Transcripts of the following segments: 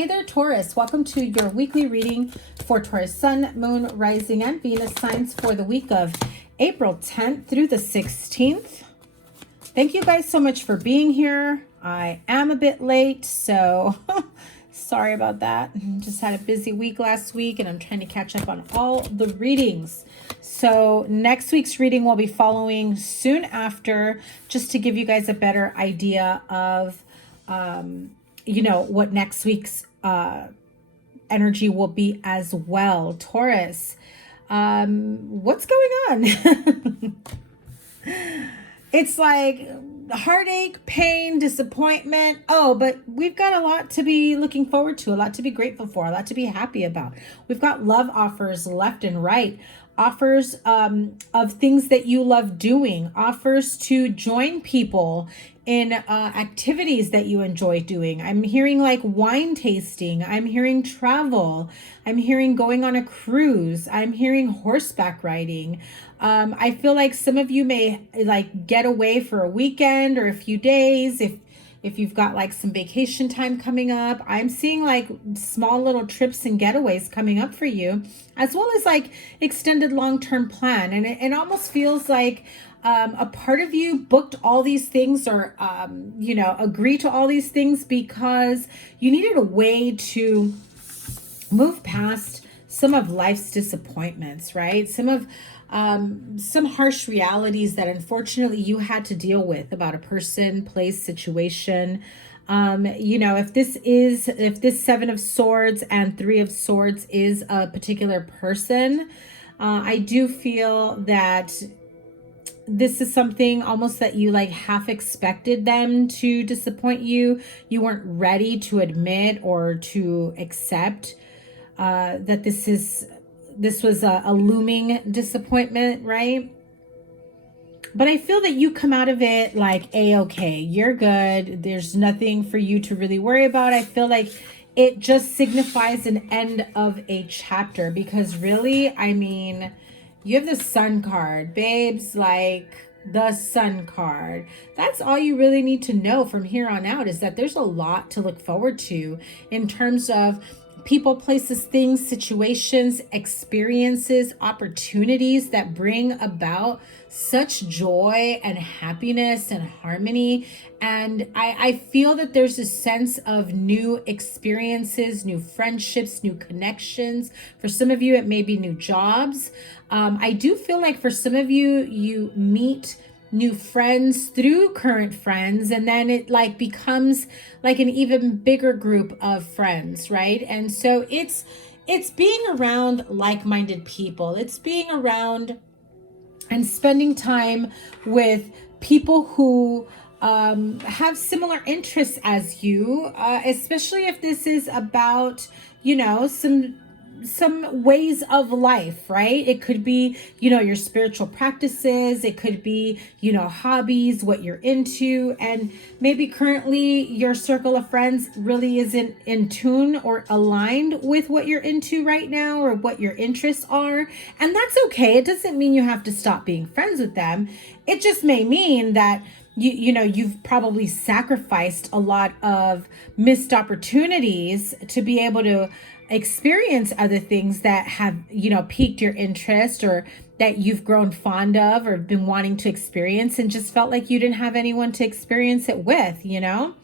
Hey there, Taurus. Welcome to your weekly reading for Taurus Sun, Moon, Rising, and Venus signs for the week of April 10th through the 16th. Thank you guys so much for being here. I am a bit late, so sorry about that. Just had a busy week last week, and I'm trying to catch up on all the readings. So next week's reading will be following soon after, just to give you guys a better idea of you know, what next week's energy will be as well. Taurus, what's going on? It's like heartache, pain, disappointment. Oh, but we've got a lot to be looking forward to, a lot to be grateful for, a lot to be happy about. We've got love offers left and right. Offers of things that you love doing, offers to join people in activities that you enjoy doing. I'm hearing like wine tasting. I'm hearing travel. I'm hearing going on a cruise. I'm hearing horseback riding. I feel like some of you may like get away for a weekend or a few days if you've got like some vacation time coming up. I'm seeing like small little trips and getaways coming up for you, as well as like extended long-term plan. And it almost feels like a part of you booked all these things or, you know, agree to all these things because you needed a way to move past some of life's disappointments, right? Some harsh realities that unfortunately you had to deal with about a person, place, situation. You know, if this Seven of Swords and Three of Swords is a particular person, I do feel that this is something almost that you like half expected them to disappoint you. You weren't ready to admit or to accept that this was a looming disappointment, right? But I feel that you come out of it like A-okay, you're good. There's nothing for you to really worry about. I feel like it just signifies an end of a chapter because really, I mean, you have the Sun card, babes, like the Sun card. That's all you really need to know from here on out, is that there's a lot to look forward to in terms of people, places, things, situations, experiences, opportunities that bring about such joy and happiness and harmony. And I feel that there's a sense of new experiences, new friendships, new connections. For some of you, it may be new jobs. I do feel like for some of you, you meet new friends through current friends, and then it like becomes like an even bigger group of friends, right? And so it's being around like-minded people. It's being around and spending time with people who have similar interests as you, especially if this is about, you know, some ways of life, right? It could be, you know, your spiritual practices. It could be, you know, hobbies, what you're into. And maybe currently your circle of friends really isn't in tune or aligned with what you're into right now or what your interests are. And that's okay. It doesn't mean you have to stop being friends with them. It just may mean that you know, you've probably sacrificed a lot of missed opportunities to be able to experience other things that have, you know, piqued your interest or that you've grown fond of or been wanting to experience and just felt like you didn't have anyone to experience it with, you know?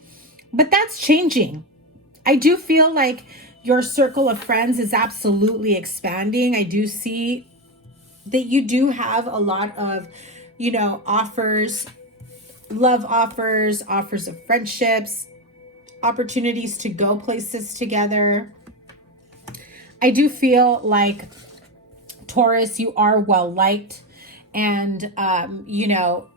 But that's changing. I do feel like your circle of friends is absolutely expanding. I do see that you do have a lot of, you know, offers, love offers, offers of friendships, opportunities to go places together. I do feel like, Taurus, you are well liked, and you know,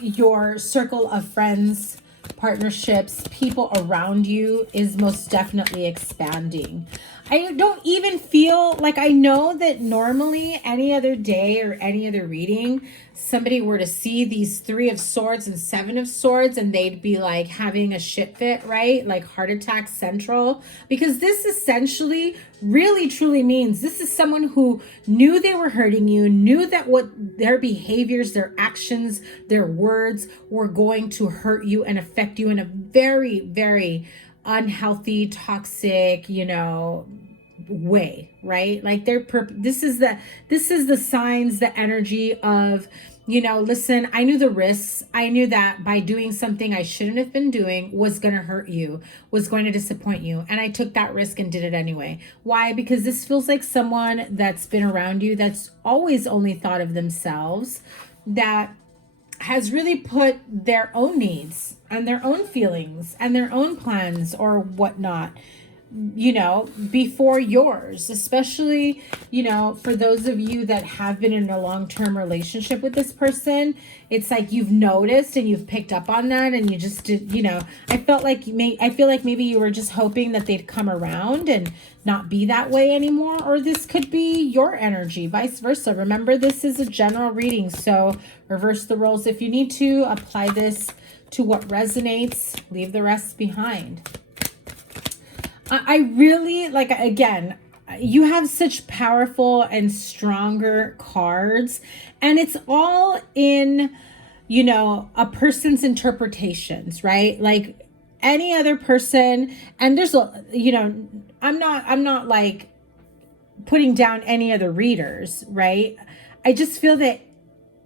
your circle of friends, partnerships, people around you is most definitely expanding. I don't even feel like, I know that normally any other day or any other reading, somebody were to see these Three of Swords and Seven of Swords and they'd be like having a shit fit, right? Like heart attack central, because this essentially really truly means this is someone who knew they were hurting you, knew that what their behaviors, their actions, their words were going to hurt you and affect you in a very, very unhealthy, toxic, you know, way, right? Like this is the signs, the energy of, you know, listen, I knew the risks. I knew that by doing something I shouldn't have been doing was going to hurt you, was going to disappoint you. And I took that risk and did it anyway. Why? Because this feels like someone that's been around you that's always only thought of themselves, that has really put their own needs and their own feelings and their own plans or whatnot, you know, before yours, especially, you know, for those of you that have been in a long-term relationship with this person. It's like you've noticed and you've picked up on that, and you just did, you know, I feel like maybe you were just hoping that they'd come around and not be that way anymore, or this could be your energy, vice versa. Remember, this is a general reading, so reverse the roles if you need to. Apply this to what resonates, leave the rest behind. I really, like, again, you have such powerful and stronger cards, and it's all in, you know, a person's interpretations, right? Like any other person, and there's a, you know, I'm not like putting down any other readers, right? I just feel that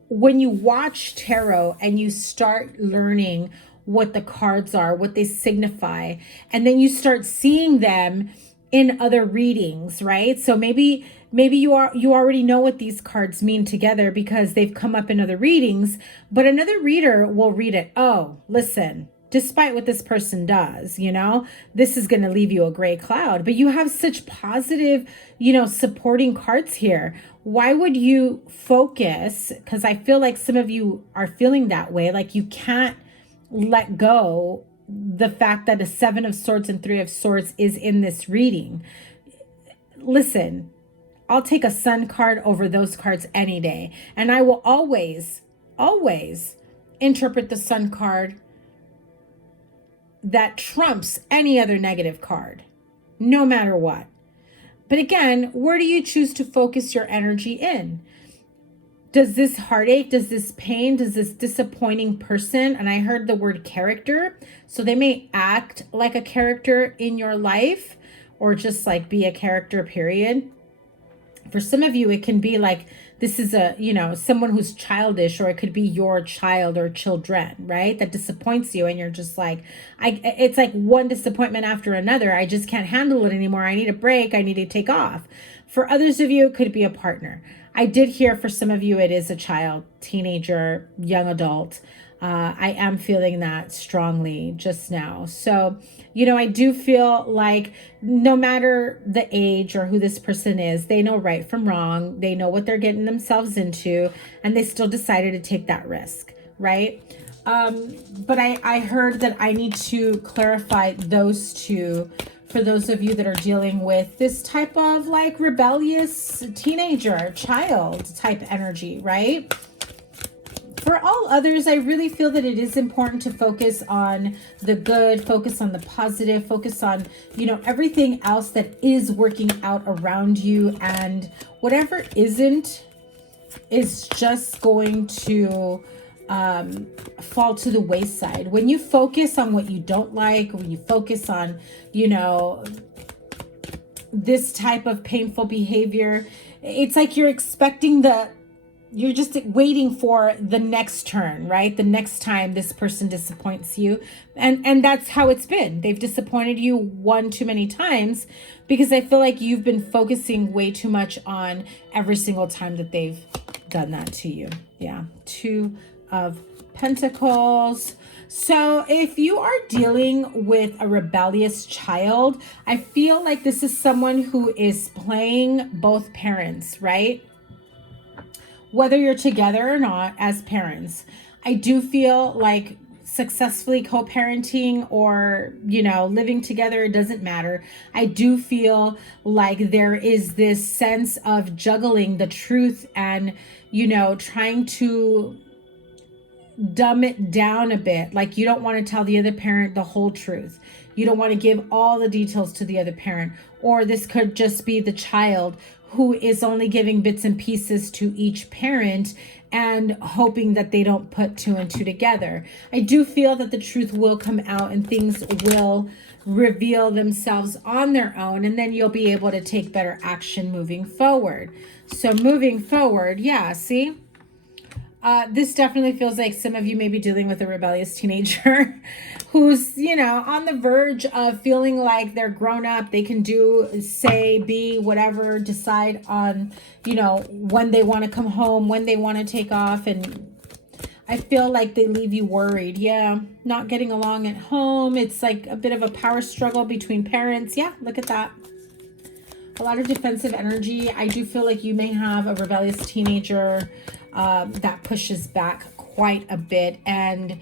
when you watch tarot and you start learning what the cards are, what they signify, and then you start seeing them in other readings, right? So maybe you already know what these cards mean together because they've come up in other readings, but another reader will read it. Oh, listen, despite what this person does, you know, this is going to leave you a gray cloud, but you have such positive, you know, supporting cards here. Why would you focus? Because I feel like some of you are feeling that way, like you can't let go the fact that a 7 of Swords and 3 of Swords is in this reading. Listen, I'll take a Sun card over those cards any day. And I will always interpret the Sun card that trumps any other negative card, no matter what. But again, where do you choose to focus your energy in? Does this heartache, does this pain, does this disappointing person, and I heard the word character, so they may act like a character in your life or just like be a character, period. For some of you, it can be like, this is a, you know, someone who's childish, or it could be your child or children, right? That disappoints you and you're just like, it's like one disappointment after another. I just can't handle it anymore. I need a break. I need to take off. For others of you, it could be a partner. I did hear for some of you, it is a child, teenager, young adult. I am feeling that strongly just now. So, you know, I do feel like no matter the age or who this person is, they know right from wrong. They know what they're getting themselves into, and they still decided to take that risk, right? But I heard that I need to clarify those two for those of you that are dealing with this type of like rebellious teenager, child type energy, right? For all others, I really feel that it is important to focus on the good, focus on the positive, focus on, you know, everything else that is working out around you, and whatever isn't is just going to fall to the wayside. When you focus on what you don't like, when you focus on, you know, this type of painful behavior, it's like you're expecting you're just waiting for the next turn, right? The next time this person disappoints you. And that's how it's been. They've disappointed you one too many times, because I feel like you've been focusing way too much on every single time that they've done that to you. Yeah. 2 of Pentacles. So if you are dealing with a rebellious child, I feel like this is someone who is playing both parents, right? Whether you're together or not as parents, I do feel like successfully co-parenting or, you know, living together, it doesn't matter. I do feel like there is this sense of juggling the truth and, you know, trying to dumb it down a bit. Like, you don't want to tell the other parent the whole truth. You don't want to give all the details to the other parent. Or this could just be the child who is only giving bits and pieces to each parent and hoping that they don't put 2 and 2 together. I do feel that the truth will come out and things will reveal themselves on their own, and then you'll be able to take better action moving forward. So moving forward, yeah, see? This definitely feels like some of you may be dealing with a rebellious teenager who's, you know, on the verge of feeling like they're grown up. They can do, say, be, whatever, decide on, you know, when they want to come home, when they want to take off. And I feel like they leave you worried. Yeah, not getting along at home. It's like a bit of a power struggle between parents. Yeah, look at that. A lot of defensive energy. I do feel like you may have a rebellious teenager that pushes back quite a bit. And,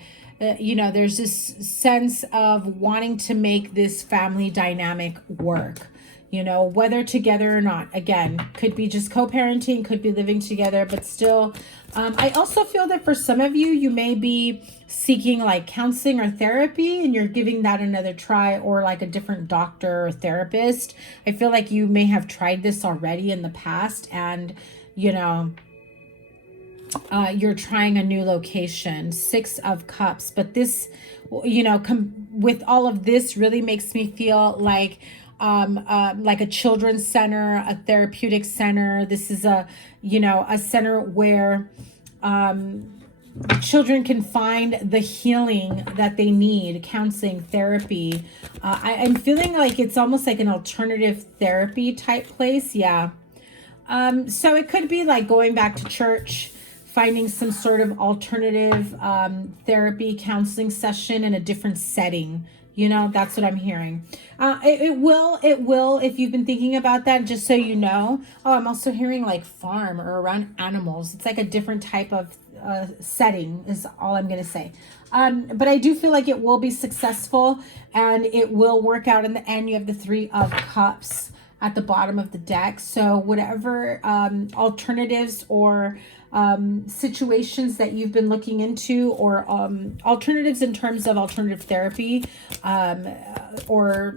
you know, there's this sense of wanting to make this family dynamic work, you know, whether together or not. Again, could be just co-parenting, could be living together, but still, I also feel that for some of you, you may be seeking like counseling or therapy, and you're giving that another try, or like a different doctor or therapist. I feel like you may have tried this already in the past, and, you know, you're trying a new location. 6 of Cups. But this, you know, with all of this, really makes me feel like a children's center, a therapeutic center. This is a, you know, a center where children can find the healing that they need, counseling, therapy. I'm feeling like it's almost like an alternative therapy type place. Yeah. So it could be like going back to church, finding some sort of alternative therapy, counseling session in a different setting. You know, that's what I'm hearing. It will, if you've been thinking about that, just so you know. Oh, I'm also hearing like farm or around animals. It's like a different type of setting is all I'm going to say. But I do feel like it will be successful and it will work out in the end. You have the 3 of Cups at the bottom of the deck. So whatever alternatives or situations that you've been looking into, or alternatives in terms of alternative therapy, or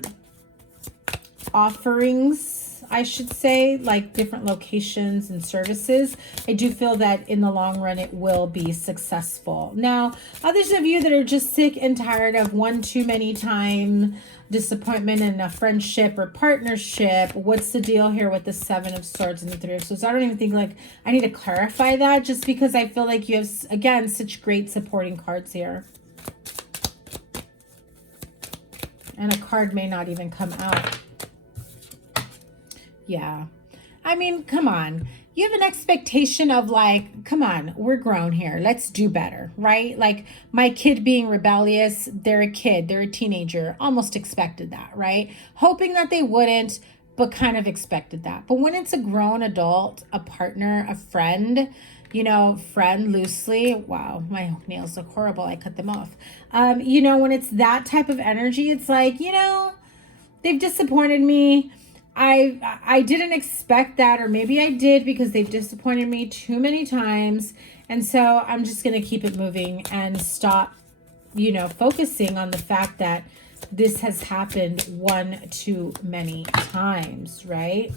offerings, I should say, like different locations and services, I do feel that in the long run it will be successful. Now, others of you that are just sick and tired of one too many time disappointment in a friendship or partnership, what's the deal here with the 7 of Swords and the 3 of Swords? I don't even think like I need to clarify that, just because I feel like you have, again, such great supporting cards here. And a card may not even come out. Yeah. I mean, come on. You have an expectation of like, come on, we're grown here. Let's do better, right? Like my kid being rebellious, they're a kid, they're a teenager, almost expected that, right? Hoping that they wouldn't, but kind of expected that. But when it's a grown adult, a partner, a friend, you know, friend loosely, wow, my nails look horrible. I cut them off. You know, when it's that type of energy, it's like, you know, they've disappointed me. I didn't expect that, or maybe I did because they've disappointed me too many times. And so I'm just going to keep it moving and stop, you know, focusing on the fact that this has happened one too many times, right?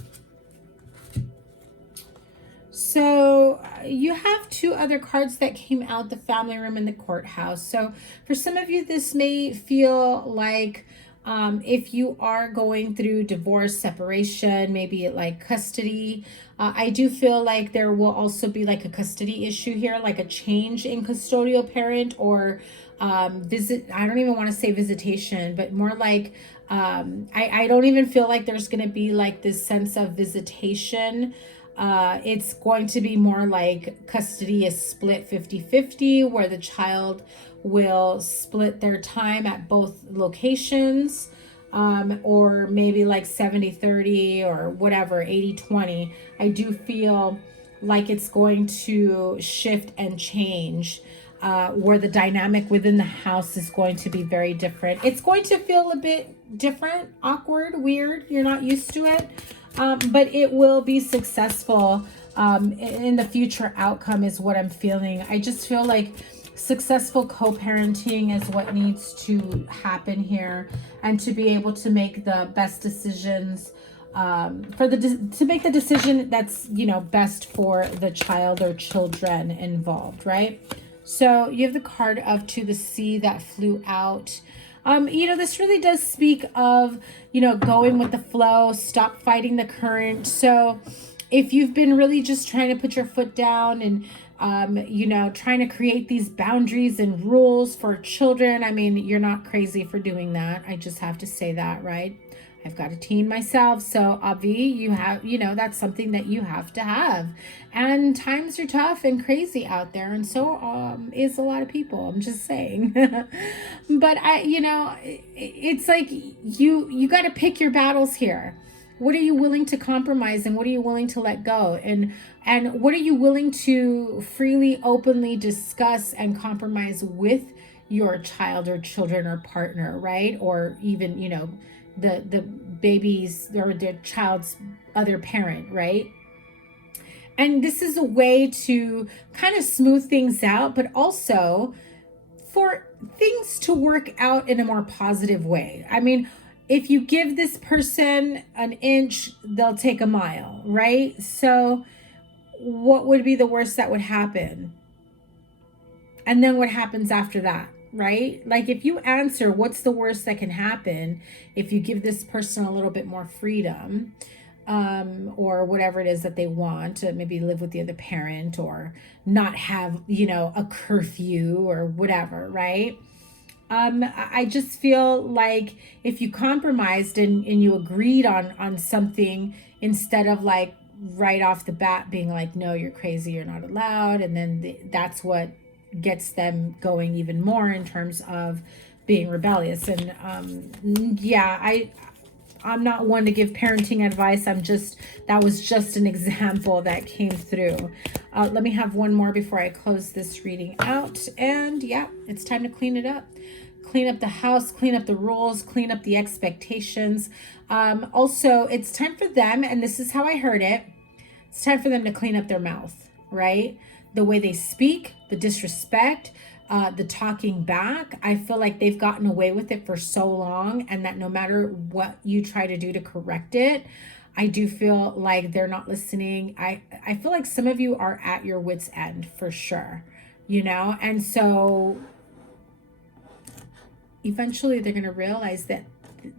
So you have 2 other cards that came out, the family room and the courthouse. So for some of you, this may feel like if you are going through divorce, separation, maybe like custody, I do feel like there will also be like a custody issue here, like a change in custodial parent, or I don't even want to say visitation, but more like, I don't even feel like there's going to be like this sense of visitation. It's going to be more like custody is split 50-50, where the child will split their time at both locations, or maybe like 70-30 or whatever, 80-20. I do feel like it's going to shift and change, where the dynamic within the house is going to be very different. It's going to feel a bit different, awkward, weird. You're not used to it, but it will be successful. In the future outcome is what I'm feeling. I just feel like successful co-parenting is what needs to happen here, and to be able to make the best decisions, to make the decision that's, you know, best for the child or children involved, right? So you have the card of To the Sea that flew out. You know, this really does speak of, you know, going with the flow, stop fighting the current. So if you've been really just trying to put your foot down and, you know, trying to create these boundaries and rules for children, I mean, you're not crazy for doing that. I just have to say that, right? I've got a teen myself, so Avi, you have, you know, that's something that you have to have. And times are tough and crazy out there, and so is a lot of people. I'm just saying. But you know, it's like you got to pick your battles here. What are you willing to compromise, and what are you willing to let go, and what are you willing to freely, openly discuss and compromise with your child or children or partner, right? Or even, you know, the baby's or the child's other parent, right? And this is a way to kind of smooth things out, but also for things to work out in a more positive way. I mean, if you give this person an inch, they'll take a mile, right? So what would be the worst that would happen? And then what happens after that? Right? Like if you answer what's the worst that can happen if you give this person a little bit more freedom, or whatever it is that they want, to maybe live with the other parent or not have, you know, a curfew or whatever, right? I just feel like if you compromised and you agreed on something, instead of like right off the bat being like, no, you're crazy, you're not allowed, and then that's what gets them going even more in terms of being rebellious. And yeah, I'm not one to give parenting advice. That was just an example that came through. Let me have one more before I close this reading out. And yeah, it's time to clean it up. Clean up the house, clean up the rules, clean up the expectations. Also, it's time for them, and this is how I heard it, it's time for them to clean up their mouth, right? The way they speak, the disrespect, the talking back. I feel like they've gotten away with it for so long, and that no matter what you try to do to correct it, I do feel like they're not listening. I feel like some of you are at your wit's end for sure, you know? And so eventually they're going to realize that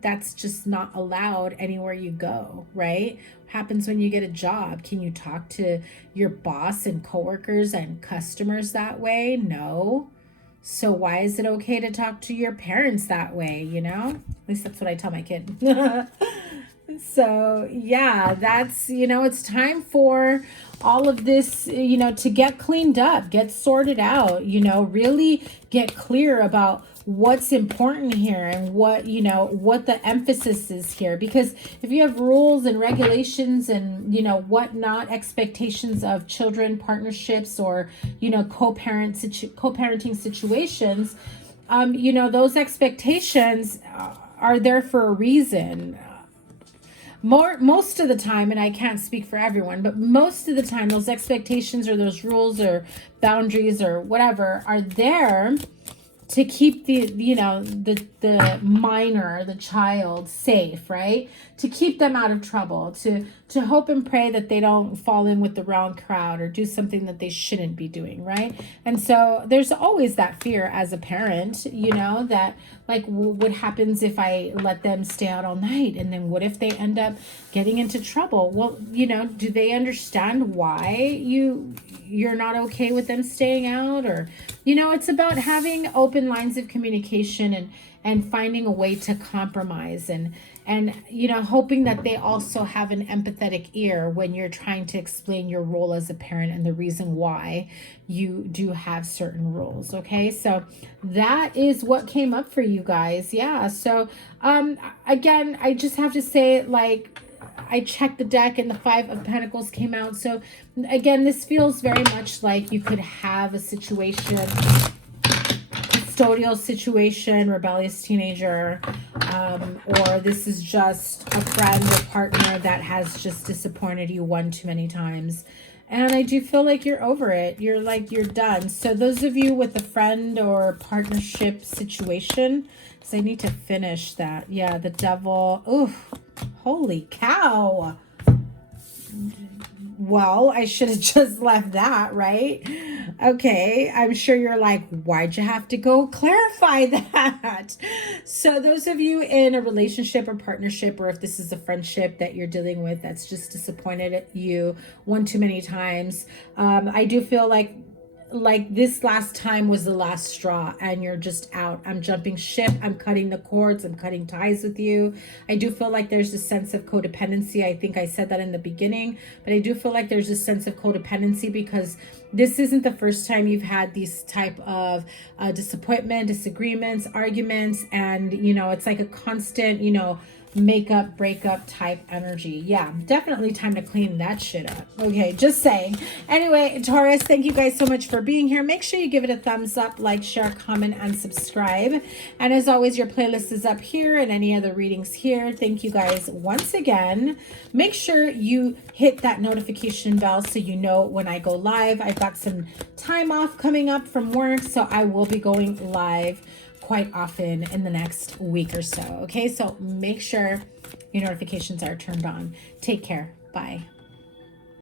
that's just not allowed anywhere you go, right? What happens when you get a job? Can you talk to your boss and coworkers and customers that way? No. So why is it okay to talk to your parents that way, you know? At least that's what I tell my kid. So yeah, that's, you know, it's time for all of this, you know, to get cleaned up, get sorted out, you know, really get clear about what's important here and what, you know, what the emphasis is here. Because if you have rules and regulations and, you know, whatnot, expectations of children, partnerships, or, you know, co-parenting situations, you know, those expectations are there for a reason. Most of the time, and I can't speak for everyone, but most of the time those expectations or those rules or boundaries or whatever are there to keep the, you know, the minor, the child safe, right? To keep them out of trouble, to hope and pray that they don't fall in with the wrong crowd or do something that they shouldn't be doing, right? And so there's always that fear as a parent, you know, that like, what happens if I let them stay out all night? And then what if they end up getting into trouble? Well, you know, do they understand why you're not okay with them staying out? Or, you know, it's about having open lines of communication and finding a way to compromise and, you know, hoping that they also have an empathetic ear when you're trying to explain your role as a parent and the reason why you do have certain rules. Okay, so that is what came up for you guys. Yeah, so again, I just have to say, like, I checked the deck and the Five of Pentacles came out. So again, this feels very much like you could have a situation, custodial situation, rebellious teenager, or this is just a friend or partner that has just disappointed you one too many times. And I do feel like you're over it. You're done. So those of you with a friend or partnership situation, so I need to finish that. Yeah, the Devil. Ooh, holy cow. well, I should have just left that, right? Okay, I'm sure you're like, why'd you have to go clarify that? So those of you in a relationship or partnership, or if this is a friendship that you're dealing with that's just disappointed at you one too many times, I do feel like this last time was the last straw and you're just out. I'm jumping ship. I'm cutting the cords. I'm cutting ties with you. I do feel like there's a sense of codependency. I think I said that in the beginning, but I do feel like there's a sense of codependency because this isn't the first time you've had these type of disappointment, disagreements, arguments, and you know, it's like a constant, you know, makeup breakup type energy. Yeah, definitely time to clean that shit up. Okay, just saying. Anyway, Taurus, thank you guys so much for being here. Make sure you give it a thumbs up, like, share, comment, and subscribe. And as always, your playlist is up here and any other readings here. Thank you guys once again. Make sure you hit that notification bell so you know when I go live. I've got some time off coming up from work, so I will be going live quite often in the next week or so. Okay, so make sure your notifications are turned on. Take care. Bye.